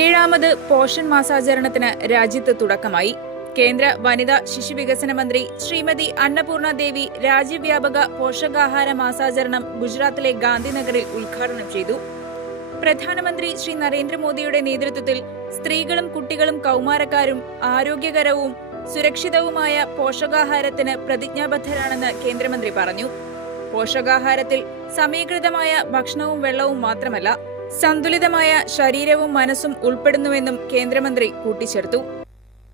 ഏഴാമത് പോഷൻ മാസാചരണത്തിന് രാജ്യത്ത് തുടക്കമായി. കേന്ദ്ര വനിതാ ശിശുവികസന മന്ത്രി ശ്രീമതി അന്നപൂർണ ദേവി രാജ്യവ്യാപക പോഷകാഹാര മാസാചരണം ഗുജറാത്തിലെ ഗാന്ധിനഗറിൽ ഉദ്ഘാടനം ചെയ്തു. പ്രധാനമന്ത്രി ശ്രീ നരേന്ദ്രമോദിയുടെ നേതൃത്വത്തിൽ സ്ത്രീകളും കുട്ടികളും കൗമാരക്കാരും ആരോഗ്യകരവും സുരക്ഷിതവുമായ പോഷകാഹാരത്തിന് പ്രതിജ്ഞാബദ്ധരാണെന്ന് കേന്ദ്രമന്ത്രി പറഞ്ഞു. പോഷകാഹാരത്തിൽ സമീകൃതമായ ഭക്ഷണവും വെള്ളവും മാത്രമല്ല സന്തുലിതമായ ശരീരവും മനസ്സും ഉൾപ്പെടുന്നുവെന്നും കേന്ദ്രമന്ത്രി കൂട്ടിച്ചേർത്തു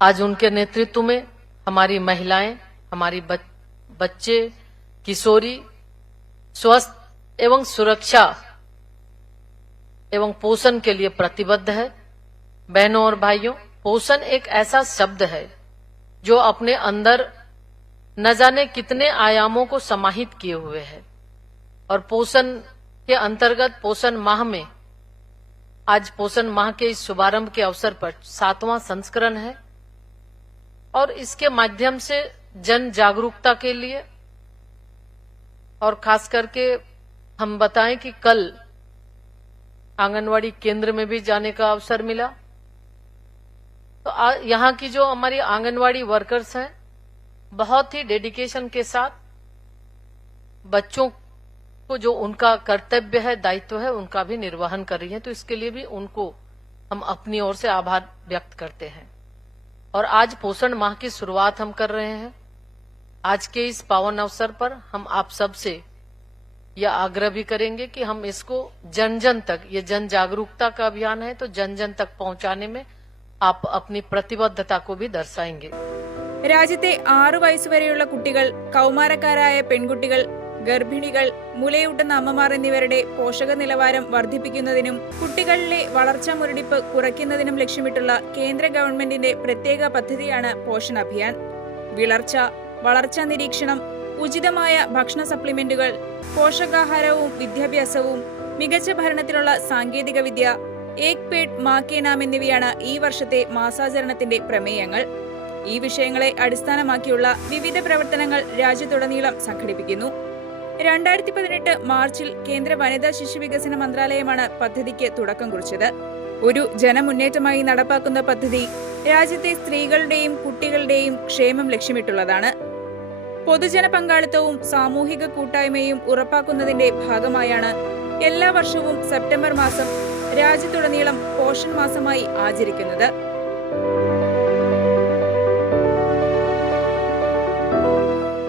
आज उनके नेतृत्व में हमारी महिलाएं हमारी बच, बच्चे किशोरी स्वस्थ एवं सुरक्षा एवं पोषण के लिए प्रतिबद्ध है बहनों और भाइयों पोषण एक ऐसा शब्द है जो अपने अंदर न जाने कितने आयामों को समाहित किए हुए है और पोषण के अंतर्गत पोषण माह में आज पोषण माह के इस शुभारंभ के अवसर पर सातवां संस्करण है और इसके माध्यम से जन जागरूकता के लिए और खास करके हम बताएँ कि कल आंगनवाड़ी केंद्र में भी जाने का अवसर मिला। तो यहाँ की जो हमारी आंगनवाड़ी वर्कर्स हैं, बहुत ही डेडिकेशन के साथ बच्चों को जो उनका कर्तव्य है दायित्व है उनका भी निर्वहन कर रही है तो इसके लिए भी उनको हम अपनी ओर से आभार व्यक्त करते हैं और आज पोषण माह की शुरुआत हम कर रहे हैं आज के इस पावन अवसर पर हम आप सब से यह आग्रह भी करेंगे कि हम इसको जन जन तक ये जन जागरूकता का अभियान है तो जन जन तक पहुंचाने में आप अपनी प्रतिबद्धता को भी दर्शाएंगे രാജ്യത്തെ ആറു വയസ്സുവരെയുള്ള കുട്ടികൾ കൗമാരക്കാരായ പെൺകുട്ടികൾ ഗർഭിണികൾ മുലയൂട്ടുന്ന അമ്മമാർ എന്നിവരുടെ പോഷക നിലവാരം വർദ്ധിപ്പിക്കുന്നതിനും കുട്ടികളിലെ വളർച്ചാ മുരടിപ്പ് കുറയ്ക്കുന്നതിനും ലക്ഷ്യമിട്ടുള്ള കേന്ദ്ര ഗവൺമെന്റിന്റെ പ്രത്യേക പദ്ധതിയാണ് പോഷൺ അഭിയാൻ വിളർച്ച വളർച്ചാ നിരീക്ഷണം ഉചിതമായ ഭക്ഷണ സപ്ലിമെന്റുകൾ പോഷകാഹാരവും വിദ്യാഭ്യാസവും മികച്ച ഭരണത്തിലുള്ള സാങ്കേതികവിദ്യ ഏക് പേഡ് മാക്കേനാം എന്നിവയാണ് ഈ വർഷത്തെ മാസാചരണത്തിന്റെ പ്രമേയങ്ങൾ. ഈ വിഷയങ്ങളെ അടിസ്ഥാനമാക്കിയുള്ള വിവിധ പ്രവർത്തനങ്ങൾ രാജ്യത്തുടനീളം സംഘടിപ്പിക്കുന്നു. രണ്ടായിരത്തി പതിനെട്ട് മാർച്ചിൽ കേന്ദ്ര വനിതാ ശിശു വികസന മന്ത്രാലയമാണ് പദ്ധതിക്ക് തുടക്കം കുറിച്ചത്. ഒരു ജനമുന്നേറ്റമായി നടപ്പാക്കുന്ന പദ്ധതി രാജ്യത്തെ സ്ത്രീകളുടെയും കുട്ടികളുടെയും ക്ഷേമം ലക്ഷ്യമിട്ടുള്ളതാണ്. പൊതുജന പങ്കാളിത്തവും സാമൂഹിക കൂട്ടായ്മയും ഉറപ്പാക്കുന്നതിന്റെ ഭാഗമായാണ് എല്ലാ വർഷവും സെപ്റ്റംബർ മാസം രാജ്യത്തുടനീളം പോഷൺ മാസമായി ആചരിക്കുന്നത്.